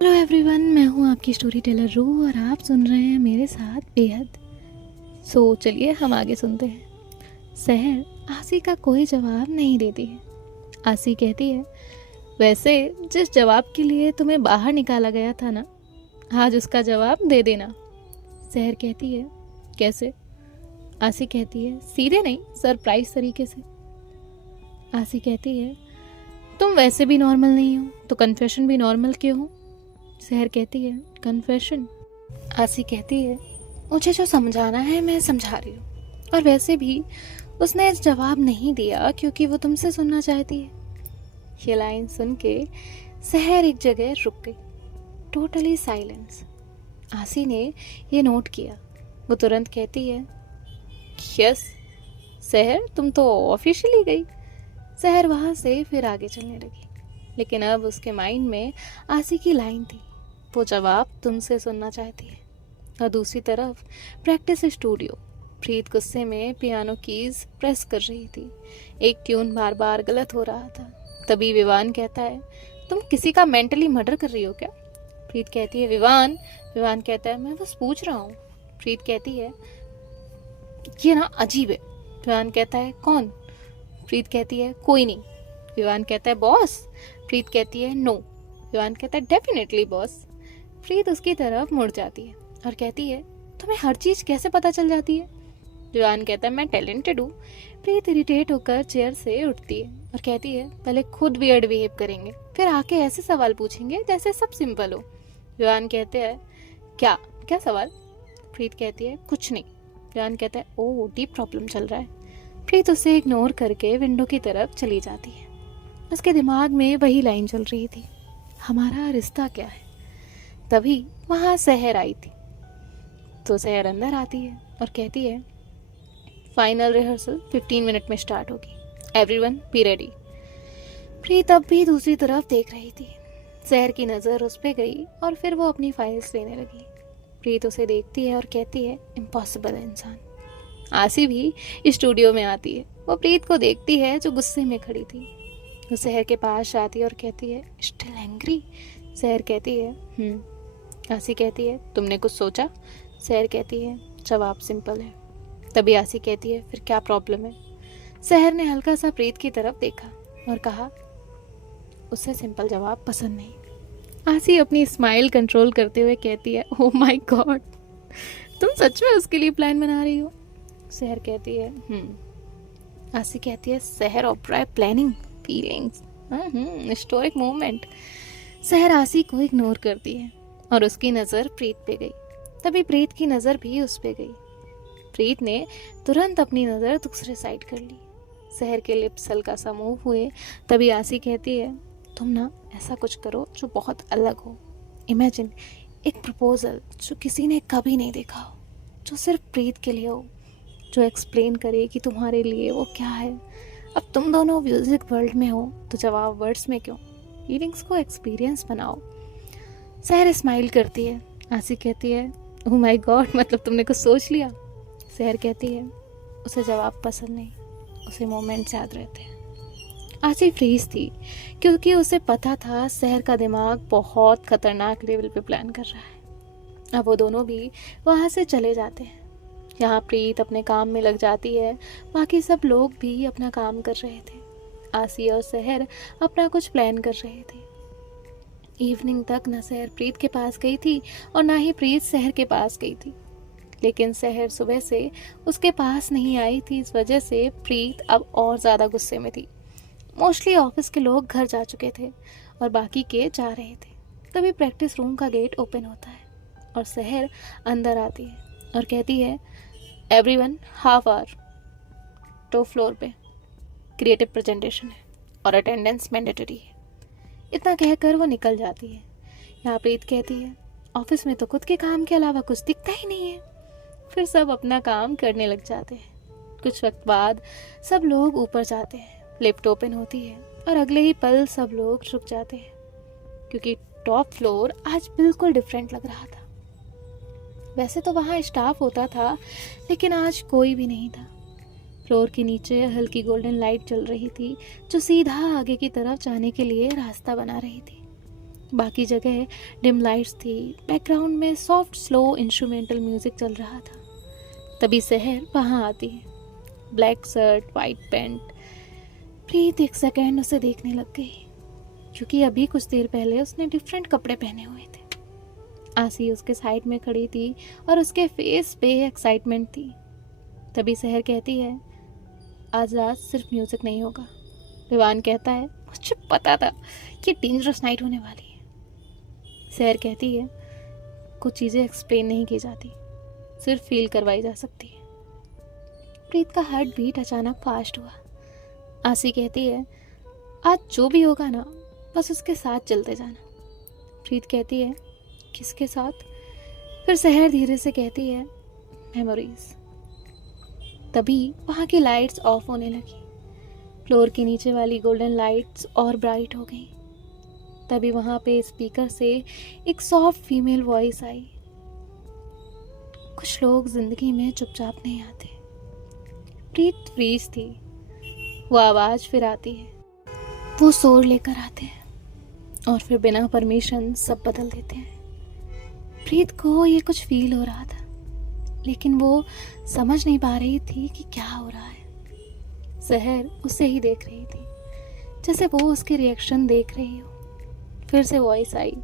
Hello everyone, मैं हूँ आपकी स्टोरी टेलर रू और आप सुन रहे हैं मेरे साथ बेहद। चलिए हम आगे सुनते हैं। सहर आसी का कोई जवाब नहीं देती है। आसी कहती है, वैसे जिस जवाब के लिए तुम्हें बाहर निकाला गया था ना, आज उसका जवाब दे देना। सहर कहती है, कैसे? आसी कहती है, सीधे नहीं, सरप्राइज तरीके से। आसी कहती है, तुम वैसे भी नॉर्मल नहीं हो तो कन्फेशन भी नॉर्मल क्यों हो? सहर कहती है, कन्फेशन? आसी कहती है, मुझे जो समझाना है मैं समझा रही हूँ। और वैसे भी उसने जवाब नहीं दिया क्योंकि वो तुमसे सुनना चाहती है। ये लाइन सुन के सहर एक जगह रुक गई। Totally silence. आसी ने ये नोट किया। वो तुरंत कहती है, यस सहर, तुम तो ऑफिशियली गई। सहर वहाँ से फिर आगे चलने लगी, लेकिन अब उसके माइंड में आसी की लाइन थी। वो जवाब तुमसे सुनना चाहती है। और दूसरी तरफ प्रैक्टिस स्टूडियो। प्रीत गुस्से में पियानो कीज प्रेस कर रही थी। एक ट्यून बार बार गलत हो रहा था। तभी विवान कहता है, तुम किसी का मेंटली मर्डर कर रही हो क्या? प्रीत कहती है, विवान। विवान कहता है, मैं बस पूछ रहा हूँ। प्रीत कहती है, ये ना अजीब है। विवान कहता है, कौन? प्रीत कहती है, कोई नहीं। विवान कहता है, बॉस? प्रीत कहती है, नो। विवान कहता है, डेफिनेटली बॉस। प्रीत उसकी तरफ मुड़ जाती है और कहती है, तुम्हें हर चीज कैसे पता चल जाती है? विवान कहता है, मैं टैलेंटेड हूँ। प्रीत इरिटेट होकर चेयर से उठती है और कहती है, पहले खुद वियर्ड बिहेव करेंगे, फिर आके ऐसे सवाल पूछेंगे जैसे सब सिंपल हो। विवान कहते हैं, क्या क्या सवाल? प्रीत कहती है, कुछ नहीं। विवान कहता है, ओह डीप प्रॉब्लम चल रहा है। प्रीत उसे इग्नोर करके विंडो की तरफ चली जाती है। उसके दिमाग में वही लाइन चल रही थी, हमारा रिश्ता क्या है? तभी वहाँ सहर आई थी। तो सहर अंदर आती है और कहती है, फाइनल रिहर्सल 15 मिनट में स्टार्ट होगी, एवरीवन बी रेडी। प्रीत अब भी दूसरी तरफ देख रही थी। सहर की नज़र उस पर गई और फिर वो अपनी फाइल्स लेने लगी। प्रीत उसे देखती है और कहती है, इम्पॉसिबल इंसान। आसी भी स्टूडियो में आती है। वो प्रीत को देखती है जो गुस्से में खड़ी थी। वो सहर के पास आती है और कहती है, स्टिल एंग्री? सहर कहती है, आसी कहती है, तुमने कुछ सोचा? सहर कहती है, जवाब सिंपल है। तभी आसी कहती है, फिर क्या प्रॉब्लम है? सहर ने हल्का सा प्रीत की तरफ देखा और कहा, उसे सिंपल जवाब पसंद नहीं। आसी अपनी स्माइल कंट्रोल करते हुए कहती है, ओह माय गॉड, तुम सच में उसके लिए प्लान बना रही हो? सहर कहती है, आसी कहती है, सहर Oberoi planning feelings, historic moment. सहर आसी को इग्नोर करती है और उसकी नज़र प्रीत पे गई। तभी प्रीत की नज़र भी उस पे गई। प्रीत ने तुरंत अपनी नज़र दूसरे साइड कर ली। सहर के लिप्स हल्का सा मूव हुए। तभी आसी कहती है, तुम ना ऐसा कुछ करो जो बहुत अलग हो। इमेजिन एक प्रपोजल जो किसी ने कभी नहीं देखा हो, जो सिर्फ प्रीत के लिए हो, जो एक्सप्लेन करे कि तुम्हारे लिए वो क्या है। अब तुम दोनों म्यूजिक वर्ल्ड में हो तो जवाब वर्ड्स में क्यों? फीलिंग्स को एक्सपीरियंस बनाओ। सहर स्माइल करती है। आसी कहती है, ओह माय गॉड, मतलब तुमने कुछ सोच लिया? सहर कहती है, उसे जवाब पसंद नहीं, उसे मोमेंट्स याद रहते हैं। आसी फ्रीज थी क्योंकि उसे पता था सहर का दिमाग बहुत खतरनाक लेवल पे प्लान कर रहा है। अब वो दोनों भी वहाँ से चले जाते हैं। यहाँ प्रीत अपने काम में लग जाती है। बाकी सब लोग भी अपना काम कर रहे थे। आसी और सहर अपना कुछ प्लान कर रहे थे। इवनिंग तक न सहर प्रीत के पास गई थी और ना ही प्रीत सहर के पास गई थी। लेकिन सहर सुबह से उसके पास नहीं आई थी। इस वजह से प्रीत अब और ज़्यादा गुस्से में थी। मोस्टली ऑफिस के लोग घर जा चुके थे और बाकी के जा रहे थे। तभी प्रैक्टिस रूम का गेट ओपन होता है और सहर अंदर आती है और कहती है, everyone half hour top floor पे क्रिएटिव प्रेजेंटेशन है और अटेंडेंस मैंडेटरी है। इतना कहकर वो निकल जाती है। यहाँ प्रीत कहती है, ऑफिस में तो खुद के काम के अलावा कुछ दिखता ही नहीं है। फिर सब अपना काम करने लग जाते हैं। कुछ वक्त बाद सब लोग ऊपर जाते हैं। लिफ्ट ओपन होती है और अगले ही पल सब लोग रुक जाते हैं क्योंकि टॉप फ्लोर आज बिल्कुल डिफरेंट लग रहा था। वैसे तो वहाँ स्टाफ होता था, लेकिन आज कोई भी नहीं था। फ्लोर के नीचे हल्की गोल्डन लाइट जल रही थी जो सीधा आगे की तरफ जाने के लिए रास्ता बना रही थी। बाकी जगह डिम लाइट्स थी, बैकग्राउंड में सॉफ्ट स्लो इंस्ट्रूमेंटल म्यूजिक चल रहा था। तभी सहर वहाँ आती है, ब्लैक शर्ट वाइट पैंट। प्रीत एक सेकेंड उसे देखने लग गई, क्योंकि अभी कुछ देर पहले उसने डिफरेंट कपड़े पहने हुए थे। आसी उसके साइड में खड़ी थी और उसके फेस पे एक्साइटमेंट थी। तभी सहर कहती है, आज रात सिर्फ म्यूजिक नहीं होगा। विवान कहता है, मुझे पता था कि डेंजरस नाइट होने वाली है। सहर कहती है, कुछ चीज़ें एक्सप्लेन नहीं की जाती, सिर्फ फील करवाई जा सकती है। प्रीत का हार्ट बीट अचानक फास्ट हुआ। आसी कहती है, आज जो भी होगा ना, बस उसके साथ चलते जाना। प्रीत कहती है, किसके साथ? फिर सहर धीरे से कहती है, मेमोरीज। तभी वहाँ की लाइट्स ऑफ होने लगी। फ्लोर के नीचे वाली गोल्डन लाइट्स और ब्राइट हो गई। तभी वहाँ पे स्पीकर से एक सॉफ्ट फीमेल वॉइस आई, कुछ लोग जिंदगी में चुपचाप नहीं आते। प्रीत फ्रीज थी। वो आवाज़ फिर आती है, वो शोर लेकर आते हैं और फिर बिना परमिशन सब बदल देते हैं। प्रीत को ये कुछ फील हो रहा था, लेकिन वो समझ नहीं पा रही थी कि क्या हो रहा है। सहर उसे ही देख रही थी, जैसे वो उसके रिएक्शन देख रही हो। फिर से वॉइस आई,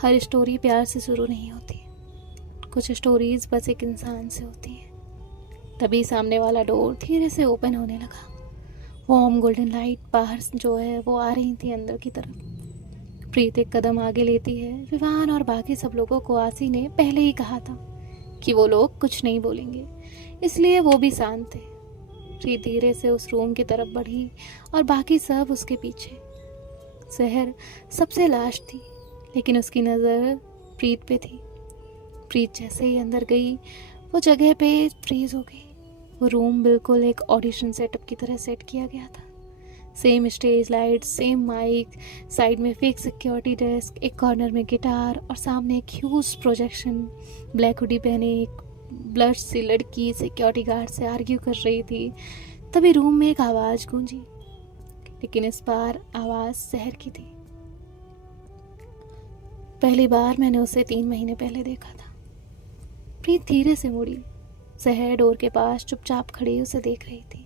हर स्टोरी प्यार से शुरू नहीं होती, कुछ स्टोरीज बस एक इंसान से होती हैं। तभी सामने वाला डोर धीरे से ओपन होने लगा। वार्म गोल्डन लाइट बाहर जो है वो आ रही थी अंदर की तरफ। प्रीत एक कदम आगे लेती है। विवान और बाकी सब लोगों को आसी ने पहले ही कहा था कि वो लोग कुछ नहीं बोलेंगे, इसलिए वो भी शांत थे। प्रीत धीरे से उस रूम की तरफ बढ़ी और बाकी सब उसके पीछे। सहर सबसे लास्ट थी, लेकिन उसकी नज़र प्रीत पे थी। प्रीत जैसे ही अंदर गई, वो जगह पे फ्रीज हो गई। वो रूम बिल्कुल एक ऑडिशन सेटअप की तरह सेट किया गया था। Same stage light, same mic, side में फेक सिक्योरिटी डेस्क, एक कॉर्नर में गिटार और सामने एक ह्यूज प्रोजेक्शन। ब्लैक हुडी पहने एक ब्लश सी लड़की सिक्योरिटी गार्ड से आर्ग्यू कर रही थी। तभी रूम में एक आवाज़ गूंजी, लेकिन इस बार आवाज़ सहर की थी। पहली बार मैंने उसे 3 महीने पहले देखा था। प्रीत धीरे से मुड़ी। सहर डोर के पास चुपचाप खड़ी उसे देख रही थी।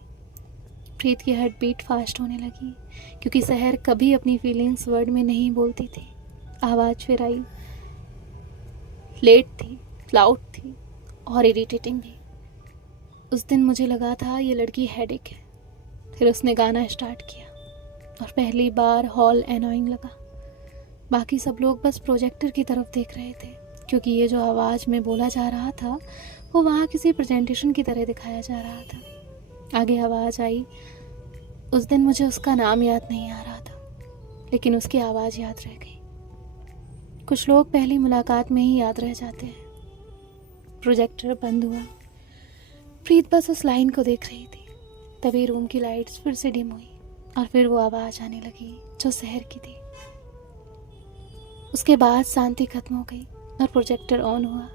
प्रीत की हार्ट बीट फास्ट होने लगी, क्योंकि सहर कभी अपनी फीलिंग्स वर्ड में नहीं बोलती थी। आवाज़ फिर आई, लेट थी, लाउड थी और इरिटेटिंग भी। उस दिन मुझे लगा था ये लड़की हेडेक है। फिर उसने गाना स्टार्ट किया और पहली बार हॉल एनोइंग लगा। बाकी सब लोग बस प्रोजेक्टर की तरफ देख रहे थे, क्योंकि ये जो आवाज़ में बोला जा रहा था वो वहाँ किसी प्रेजेंटेशन की तरह दिखाया जा रहा था। आगे आवाज़ आई, उस दिन मुझे उसका नाम याद नहीं आ रहा था, लेकिन उसकी आवाज़ याद रह गई। कुछ लोग पहली मुलाकात में ही याद रह जाते हैं। प्रोजेक्टर बंद हुआ। प्रीत बस उस लाइन को देख रही थी। तभी रूम की लाइट्स फिर से डिम हुई और फिर वो आवाज़ आने लगी जो सहर की थी। उसके बाद शांति खत्म हो गई और प्रोजेक्टर ऑन हुआ।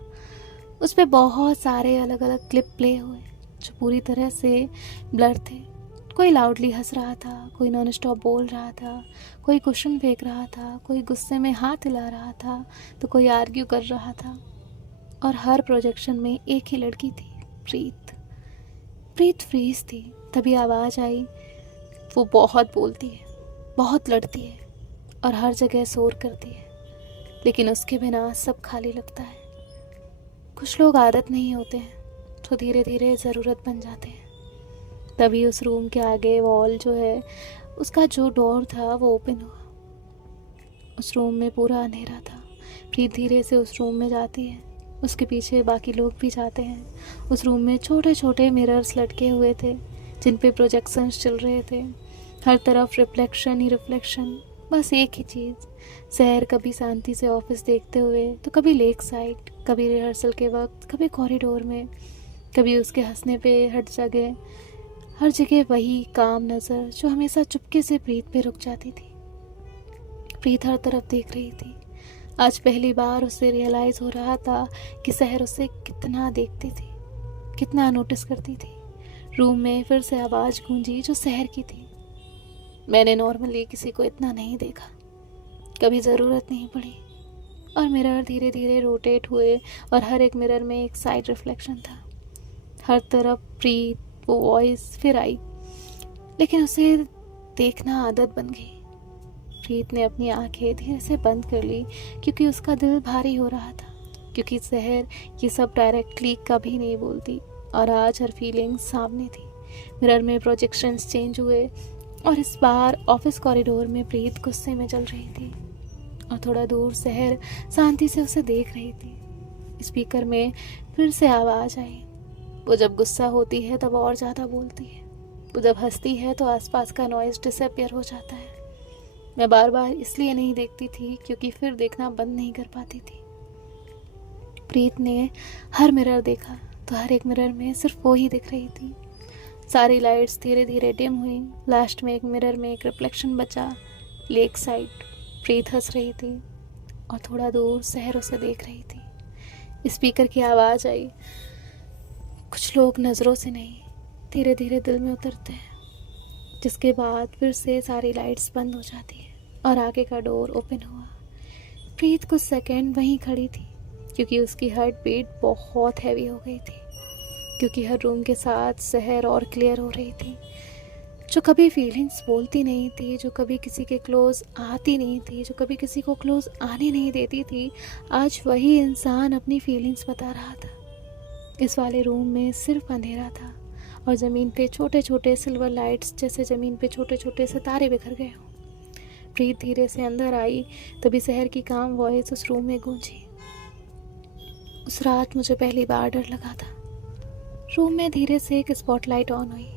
उस पर बहुत सारे अलग अलग क्लिप प्ले हुए जो पूरी तरह से ब्लर थे। कोई लाउडली हंस रहा था, कोई नॉन स्टॉप बोल रहा था, कोई क्वेश्चन फेंक रहा था, कोई गुस्से में हाथ हिला रहा था, तो कोई आर्ग्यू कर रहा था। और हर प्रोजेक्शन में एक ही लड़की थी, प्रीत। प्रीत फ्रीज थी। तभी आवाज़ आई, वो बहुत बोलती है, बहुत लड़ती है और हर जगह शोर करती है, लेकिन उसके बिना सब खाली लगता है। कुछ लोग आदत नहीं होते हैं तो धीरे धीरे ज़रूरत बन जाते हैं। तभी उस रूम के आगे वॉल जो है उसका जो डोर था वो ओपन हुआ। उस रूम में पूरा अंधेरा था। प्रीत धीरे से उस रूम में जाती है, उसके पीछे बाकी लोग भी जाते हैं। उस रूम में छोटे छोटे मिरर्स लटके हुए थे जिन पे प्रोजेक्शंस चल रहे थे। हर तरफ रिफ्लेक्शन ही रिफ्लेक्शन, बस एक ही चीज़। सहर कभी शांति से ऑफिस देखते हुए तो कभी लेक साइड, कभी रिहर्सल के वक्त, कभी कॉरिडोर में, कभी उसके हंसने पे हर जगह वही काम नज़र जो हमेशा चुपके से प्रीत पे रुक जाती थी। प्रीत हर तरफ देख रही थी। आज पहली बार उसे रियलाइज़ हो रहा था कि सहर उसे कितना देखती थी, कितना नोटिस करती थी। रूम में फिर से आवाज़ गूंजी जो सहर की थी। मैंने नॉर्मली किसी को इतना नहीं देखा। कभी ज़रूरत नहीं पड़ी। और मिरर धीरे धीरे रोटेट हुए और हर एक मिरर में एक साइड रिफ्लेक्शन था। हर तरफ प्रीत, वो वॉइस फिर आई, लेकिन उसे देखना आदत बन गई। प्रीत ने अपनी आंखें धीरे से बंद कर ली क्योंकि उसका दिल भारी हो रहा था, क्योंकि शहर ये सब डायरेक्टली कभी नहीं बोलती और आज हर फीलिंग सामने थी। मिरर में प्रोजेक्शंस चेंज हुए और इस बार ऑफिस कॉरिडोर में प्रीत गुस्से में चल रही थी और थोड़ा दूर शहर शांति से उसे देख रही थी। स्पीकर में फिर से आवाज़ आई। वो जब गुस्सा होती है तब और ज़्यादा बोलती है। वो जब हंसती है तो आसपास का नॉइज़ डिसअपियर हो जाता है। मैं बार बार इसलिए नहीं देखती थी क्योंकि फिर देखना बंद नहीं कर पाती थी। प्रीत ने हर मिरर देखा तो हर एक मिरर में सिर्फ वो ही दिख रही थी। सारी लाइट्स धीरे धीरे डिम हुई। लास्ट में एक मिरर में एक रिफ्लेक्शन बचा, लेक साइड। प्रीत हंस रही थी और थोड़ा दूर शहर उसे देख रही थी। स्पीकर की आवाज़ आई, कुछ लोग नज़रों से नहीं, धीरे धीरे दिल में उतरते हैं। जिसके बाद फिर से सारी लाइट्स बंद हो जाती है और आगे का डोर ओपन हुआ। प्रीत कुछ सेकंड वहीं खड़ी थी क्योंकि उसकी हार्ट बीट बहुत हैवी हो गई थी, क्योंकि हर रूम के साथ शहर और क्लियर हो रही थी। जो कभी फीलिंग्स बोलती नहीं थी, जो कभी किसी के क्लोज आती नहीं थी, जो कभी किसी को क्लोज आने नहीं देती थी, आज वही इंसान अपनी फीलिंग्स बता रहा था। इस वाले रूम में सिर्फ अंधेरा था और ज़मीन पे छोटे छोटे सिल्वर लाइट्स जैसे ज़मीन पे छोटे छोटे सितारे बिखर गए हों। प्रीत धीरे से अंदर आई, तभी शहर की काम वॉइस उस रूम में गूंजी। उस रात मुझे पहली बार डर लगा था। रूम में धीरे से एक स्पॉटलाइट ऑन हुई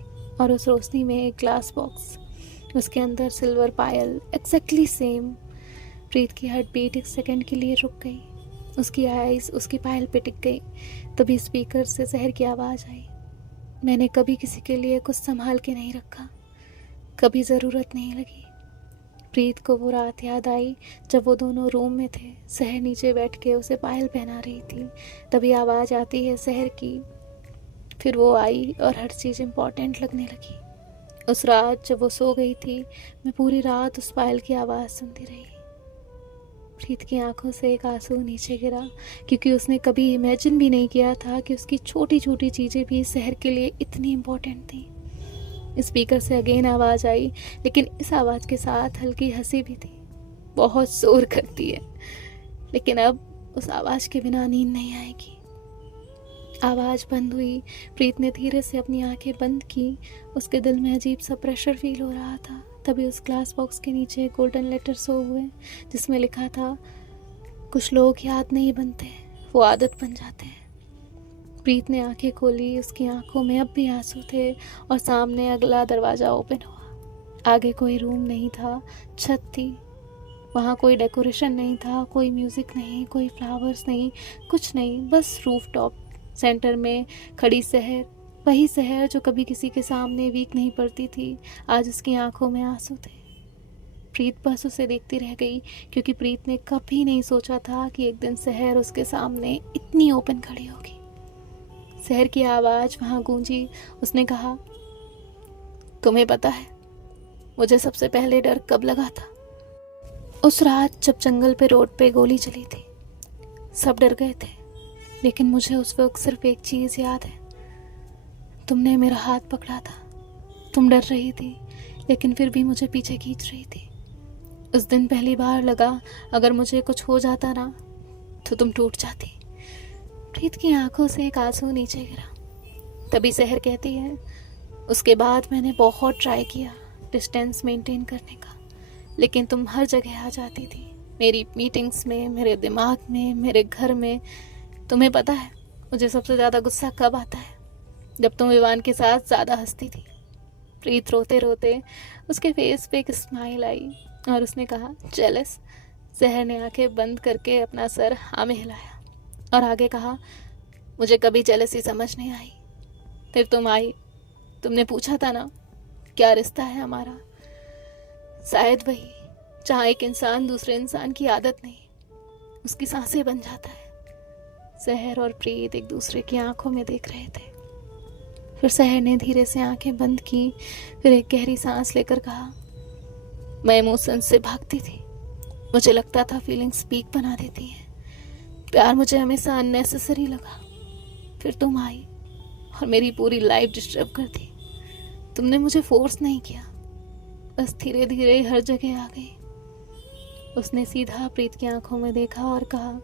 और उस रोशनी में एक ग्लास बॉक्स, उसके अंदर सिल्वर पायल एग्जैक्टली सेम। प्रीत की हार्ट बीट एक सेकंड के लिए रुक गई, उसकी आइज़ उसकी पायल पे टिक गई। तभी स्पीकर से शहर की आवाज़ आई, मैंने कभी किसी के लिए कुछ संभाल के नहीं रखा, कभी ज़रूरत नहीं लगी। प्रीत को वो रात याद आई जब वो दोनों रूम में थे। शहर नीचे बैठ के उसे पायल पहना रही थी। तभी आवाज़ आती है शहर की। फिर वो आई और हर चीज़ इम्पॉर्टेंट लगने लगी। उस रात जब वो सो गई थी, मैं पूरी रात उस पायल की आवाज़ सुनती रही। प्रीत की आंखों से एक आंसू नीचे गिरा क्योंकि उसने कभी इमेजिन भी नहीं किया था कि उसकी छोटी छोटी चीज़ें भी शहर के लिए इतनी इम्पोर्टेंट थी। स्पीकर से अगेन आवाज़ आई, लेकिन इस आवाज़ के साथ हल्की हंसी भी थी। बहुत शोर करती है, लेकिन अब उस आवाज़ के बिना नींद नहीं आएगी। आवाज़ बंद हुई। प्रीत ने धीरे से अपनी आंखें बंद की। उसके दिल में अजीब सा प्रेशर फील हो रहा था। तभी उस ग्लास बॉक्स के नीचे गोल्डन लेटर शो हुए जिसमें लिखा था, कुछ लोग याद नहीं बनते, वो आदत बन जाते हैं। प्रीत ने आंखें खोली। उसकी आंखों में अब भी आंसू थे और सामने अगला दरवाज़ा ओपन हुआ। आगे कोई रूम नहीं था, छत थी। वहाँ कोई डेकोरेशन नहीं था, कोई म्यूज़िक नहीं, कोई फ्लावर्स नहीं, कुछ नहीं, बस रूफ टॉप। सेंटर में खड़ी शहर, वही शहर जो कभी किसी के सामने वीक नहीं पड़ती थी, आज उसकी आंखों में आंसू थे। प्रीत बस उसे देखती रह गई क्योंकि प्रीत ने कभी नहीं सोचा था कि एक दिन शहर उसके सामने इतनी ओपन खड़ी होगी। शहर की आवाज़ वहाँ गूंजी। उसने कहा, तुम्हें पता है मुझे सबसे पहले डर कब लगा था? उस रात जब जंगल पे रोड पे गोली चली थी। सब डर गए थे, लेकिन मुझे उस वक्त सिर्फ एक चीज़ याद है, तुमने मेरा हाथ पकड़ा था। तुम डर रही थी, लेकिन फिर भी मुझे पीछे खींच रही थी। उस दिन पहली बार लगा अगर मुझे कुछ हो जाता ना तो तुम टूट जाती। प्रीत की आंखों से एक आंसू नीचे गिरा। तभी शहर कहती है, उसके बाद मैंने बहुत ट्राई किया डिस्टेंस मेंटेन करने का, लेकिन तुम हर जगह आ जाती थी, मेरी मीटिंग्स में, मेरे दिमाग में, मेरे घर में। तुम्हें पता है मुझे सबसे ज़्यादा गुस्सा कब आता है? जब तुम विवान के साथ ज़्यादा हंसती थी। प्रीत रोते रोते, उसके फेस पे एक स्माइल आई और उसने कहा, जेलस। शहर ने आंखें बंद करके अपना सर हाँ में हिलाया और आगे कहा, मुझे कभी जेलसी समझ नहीं आई। फिर तुम आई, तुमने पूछा था ना क्या रिश्ता है हमारा? शायद वही जहाँ एक इंसान दूसरे इंसान की आदत नहीं, उसकी सांसें बन जाता है। शहर और प्रीत एक दूसरे की आंखों में देख रहे थे। फिर शहर ने धीरे से आंखें बंद की, फिर एक गहरी सांस लेकर कहा, मैं इमोशंस से भागती थी, मुझे लगता था फीलिंग्स पीक बना देती हैं, प्यार मुझे हमेशा अननेसेसरी लगा। फिर तुम आई और मेरी पूरी लाइफ डिस्टर्ब कर दी। तुमने मुझे फोर्स नहीं किया, बस धीरे धीरे हर जगह आ गई। उसने सीधा प्रीत की आंखों में देखा और कहा,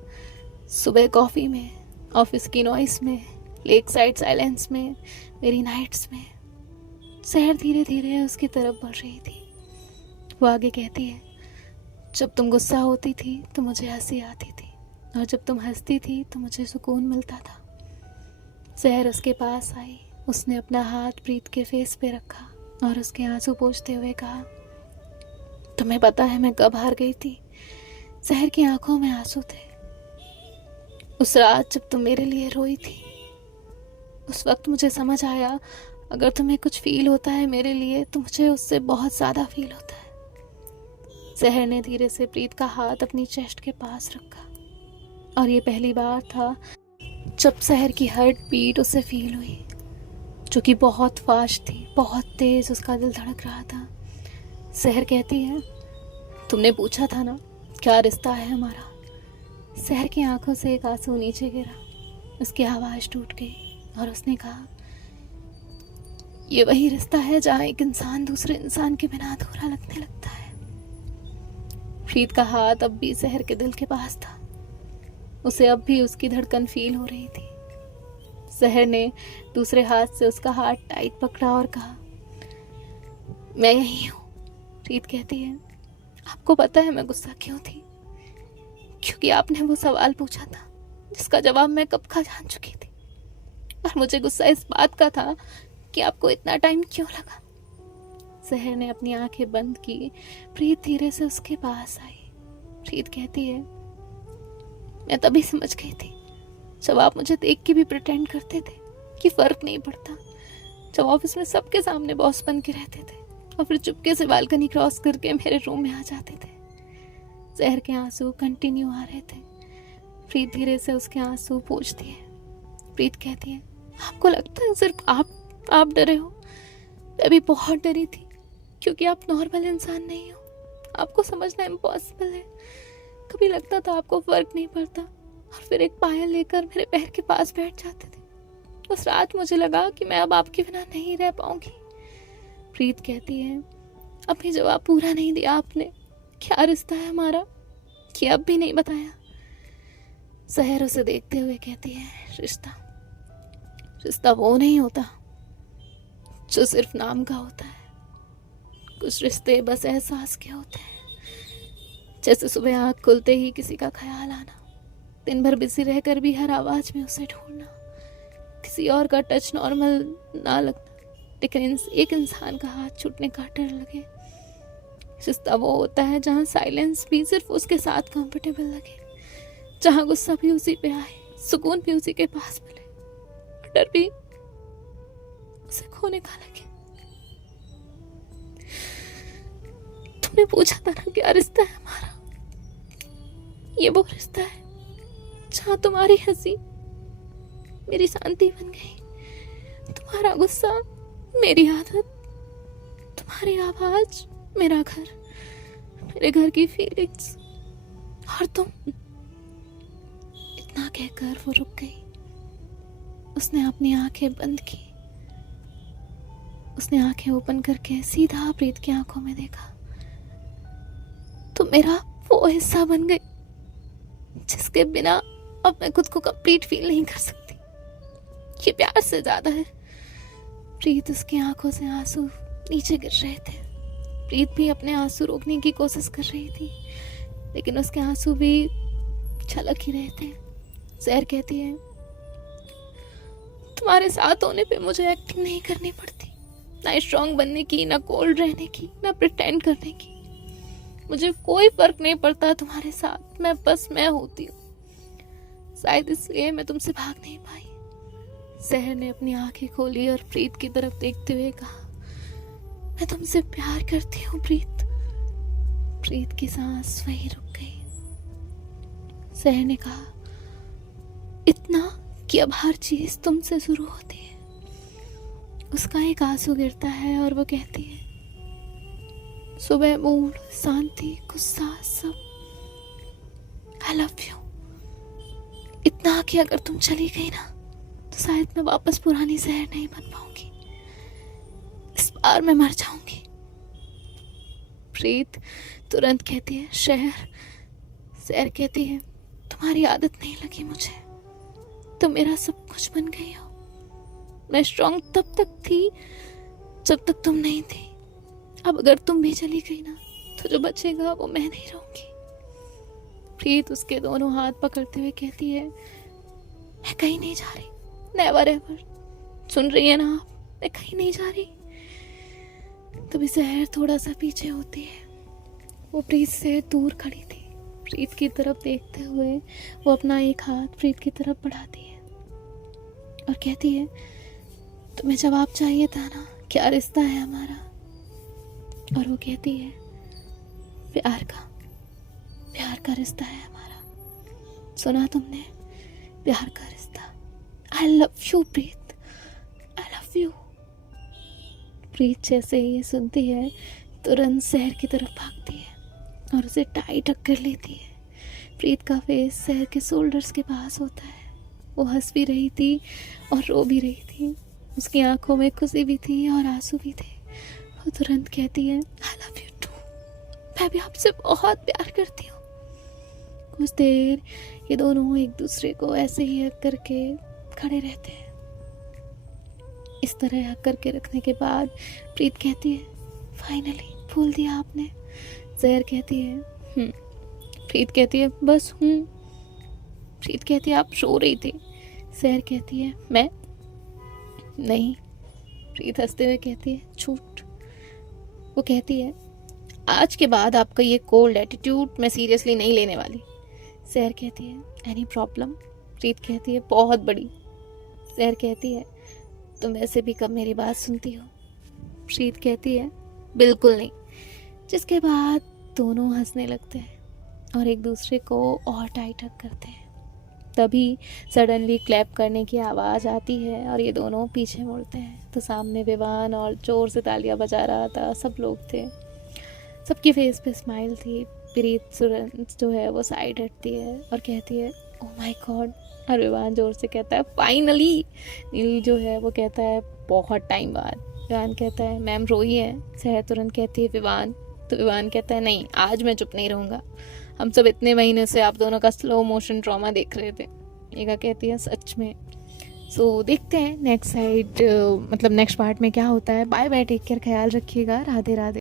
सुबह कॉफ़ी में, ऑफिस की नॉइस में, लेक साइड साइलेंस में, मेरी नाइट्स में। सहर धीरे धीरे उसकी तरफ बढ़ रही थी। वो आगे कहती है, जब तुम गुस्सा होती थी तो मुझे हंसी आती थी, और जब तुम हंसती थी तो मुझे सुकून मिलता था। सहर उसके पास आई, उसने अपना हाथ प्रीत के फेस पे रखा और उसके आंसू पोंछते हुए कहा, तुम्हें पता है मैं कब हार गई थी? सहर की आंखों में आंसू थे। उस रात जब तुम मेरे लिए रोई थी, उस वक्त मुझे समझ आया, अगर तुम्हें कुछ फील होता है मेरे लिए तो मुझे उससे बहुत ज़्यादा फील होता है। सहर ने धीरे से प्रीत का हाथ अपनी चेस्ट के पास रखा, और ये पहली बार था जब सहर की हार्ट बीट उसे फील हुई, जो कि बहुत फास्ट थी, बहुत तेज उसका दिल धड़क रहा था। सहर कहती है, तुमने पूछा था ना क्या रिश्ता है हमारा? सहर की आंखों से एक आंसू नीचे गिरा, उसकी आवाज़ टूट गई और उसने कहा, ये वही रिश्ता है जहाँ एक इंसान दूसरे इंसान के बिना अधूरा लगने लगता है। प्रीत का हाथ अब भी सहर के दिल के पास था, उसे अब भी उसकी धड़कन फील हो रही थी। सहर ने दूसरे हाथ से उसका हाथ टाइट पकड़ा और कहा, मैं यही हूँ। प्रीत कहती है, आपको पता है मैं गुस्सा क्यों थी? क्योंकि आपने वो सवाल पूछा था जिसका जवाब मैं कब का जान चुकी थी, और मुझे गुस्सा इस बात का था कि आपको इतना टाइम क्यों लगा। सहर ने अपनी आंखें बंद की। प्रीत धीरे से उसके पास आई। प्रीत कहती है, मैं तभी समझ गई थी जब आप मुझे देख के भी प्रिटेंड करते थे कि फर्क नहीं पड़ता, जब ऑफिस में सबके सामने बॉस बन के रहते थे और फिर चुपके से बालकनी क्रॉस करके मेरे रूम में आ जाते थे। सहर के आंसू कंटिन्यू आ रहे थे। प्रीत धीरे से उसके आंसू पोंछती है। प्रीत कहती है, आपको लगता है सिर्फ आप डरे हो? मैं भी बहुत डरी थी, क्योंकि आप नॉर्मल इंसान नहीं हो, आपको समझना इम्पॉसिबल है। कभी लगता था आपको फर्क नहीं पड़ता, और फिर एक पायल लेकर मेरे पैर के पास बैठ जाते थे। उस रात मुझे लगा कि मैं अब आपके बिना नहीं रह पाऊंगी। प्रीत कहती है, अभी जवाब पूरा नहीं दिया आपने, क्या रिश्ता है हमारा, कि अब भी नहीं बताया। सहर उसे देखते हुए कहती है, रिश्ता वो नहीं होता जो सिर्फ नाम का होता है। कुछ रिश्ते बस एहसास के होते हैं, जैसे सुबह आँख खुलते ही किसी का ख्याल आना, दिन भर बिजी रहकर भी हर आवाज में उसे ढूंढना, किसी और का टच नॉर्मल ना लगना, लेकिन एक इंसान का हाथ छूटने का डर लगे। रिश्ता वो होता है जहाँ साइलेंस भी सिर्फ उसके साथ कंफर्टेबल लगे, जहाँ गुस्सा भी उसी पे आए, सुकून भी उसी के पास मिले, और डर भी उसे खोने का लगे। तुमने पूछा था ना क्या रिश्ता है हमारा? ये वो रिश्ता है जहाँ तुम्हारी हंसी मेरी शांति बन गई, तुम्हारा गुस्सा मेरी आदत, तुम्हारी आवाज मेरा घर, मेरे घर की फीलिंग्स, और तुम। इतना कहकर वो रुक गई। उसने अपनी आंखें बंद की। उसने आंखें ओपन करके सीधा प्रीत की आंखों में देखा। तो मेरा वो हिस्सा बन गई जिसके बिना अब मैं खुद को कंप्लीट फील नहीं कर सकती। ये प्यार से ज्यादा है। प्रीत उसकी आंखों से आंसू नीचे गिर रहे थे। प्रीत भी अपने आंसू रोकने की कोशिश कर रही थी, लेकिन उसके आंसू भी छलक ही रहे थे। सहर कहती है, तुम्हारे साथ होने पे मुझे एक्टिंग नहीं करनी पड़ती, ना स्ट्रांग बनने की, ना कोल्ड रहने की, ना प्रिटेंड करने की। मुझे कोई फर्क नहीं पड़ता तुम्हारे साथ, मैं बस मैं होती हूँ। शायद इसलिए मैं तुमसे भाग नहीं पाई। सहर ने अपनी आंखें खोली और प्रीत की तरफ देखते हुए कहा, मैं तुमसे प्यार करती हूँ प्रीत। प्रीत की सांस वहीं रुक गई। सहर ने कहा, इतना कि अब हर चीज तुमसे शुरू होती है। उसका एक आंसू गिरता है और वो कहती है, सुबह मूड, शांति, गुस्सा सब आई लव यू। इतना कि अगर तुम चली गई ना तो शायद मैं वापस पुरानी सहर नहीं बन पाऊंगी। इस बार मैं मर जाऊंगी। प्रीत तुरंत कहती है शहर। सहर कहती है तुम्हारी आदत नहीं लगी मुझे, तुम मेरा सब कुछ बन गई हो। मैं स्ट्रांग तब तक थी जब तक तुम नहीं थी। अब अगर तुम भी चली गई ना तो जो बचेगा वो मैं नहीं रहूंगी। प्रीत उसके दोनों हाथ पकड़ते हुए कहती है मैं कहीं नहीं जा रही, नेवर एवर। सुन रही है ना आप, मैं कहीं नहीं जा रही। तभी सहर थोड़ा सा पीछे होती है। वो प्रीत से दूर खड़ी थी। प्रीत की तरफ देखते हुए वो अपना एक हाथ प्रीत की तरफ बढ़ाती है और कहती है तुम्हें जवाब चाहिए था ना, क्या रिश्ता है हमारा। और वो कहती है प्यार का रिश्ता है हमारा। सुना तुमने, प्यार का रिश्ता। I love you Preet, I love you. Preet जैसे ही ये सुनती है तुरंत सहर की तरफ भागती है और उसे टाइट कर लेती है। प्रीत का फेस सहर के शोल्डर्स के पास होता है। वो हंस भी रही थी और रो भी रही थी। उसकी आंखों में खुशी भी थी और आंसू भी थे। वो तुरंत कहती है आई लव यू टू, मैं भी आपसे बहुत प्यार करती हूँ। कुछ देर ये दोनों एक दूसरे को ऐसे ही हक करके खड़े रहते हैं। इस तरह हक करके रखने के बाद प्रीत कहती है फाइनली भूल दिया आपने। सहर कहती है प्रीत कहती है बस हूँ। प्रीत कहती है आप रो रही थी। सहर कहती है मैं नहीं। प्रीत हंसते हुए कहती है झूठ। वो कहती है आज के बाद आपका ये कोल्ड एटीट्यूड मैं सीरियसली नहीं लेने वाली। सहर कहती है एनी प्रॉब्लम। प्रीत कहती है बहुत बड़ी। सहर कहती है तुम वैसे भी कब मेरी बात सुनती हो। प्रीत कहती है बिल्कुल नहीं। जिसके बाद दोनों हंसने लगते हैं और एक दूसरे को और टाइट हग करते हैं। तभी सडनली क्लैप करने की आवाज़ आती है और ये दोनों पीछे मुड़ते हैं तो सामने विवान और जोर से तालियां बजा रहा था। सब लोग थे, सबकी फेस पे स्माइल थी। प्रीत तुरंत जो है वो साइड हटती है और कहती है ओह माय गॉड। और विवान जोर से कहता है फाइनली। नील जो है वो कहता है बहुत टाइम बाद। विवान कहता है मैम रोई है। सहर तुरंत कहती है विवान। तो विवान कहता है नहीं, आज मैं चुप नहीं रहूँगा। हम सब इतने महीने से आप दोनों का स्लो मोशन ड्रामा देख रहे थे। मेघा कहती है सच में। सो देखते हैं नेक्स्ट साइड मतलब नेक्स्ट पार्ट में क्या होता है। बाय बाय, टेक केयर, ख्याल रखिएगा, राधे राधे।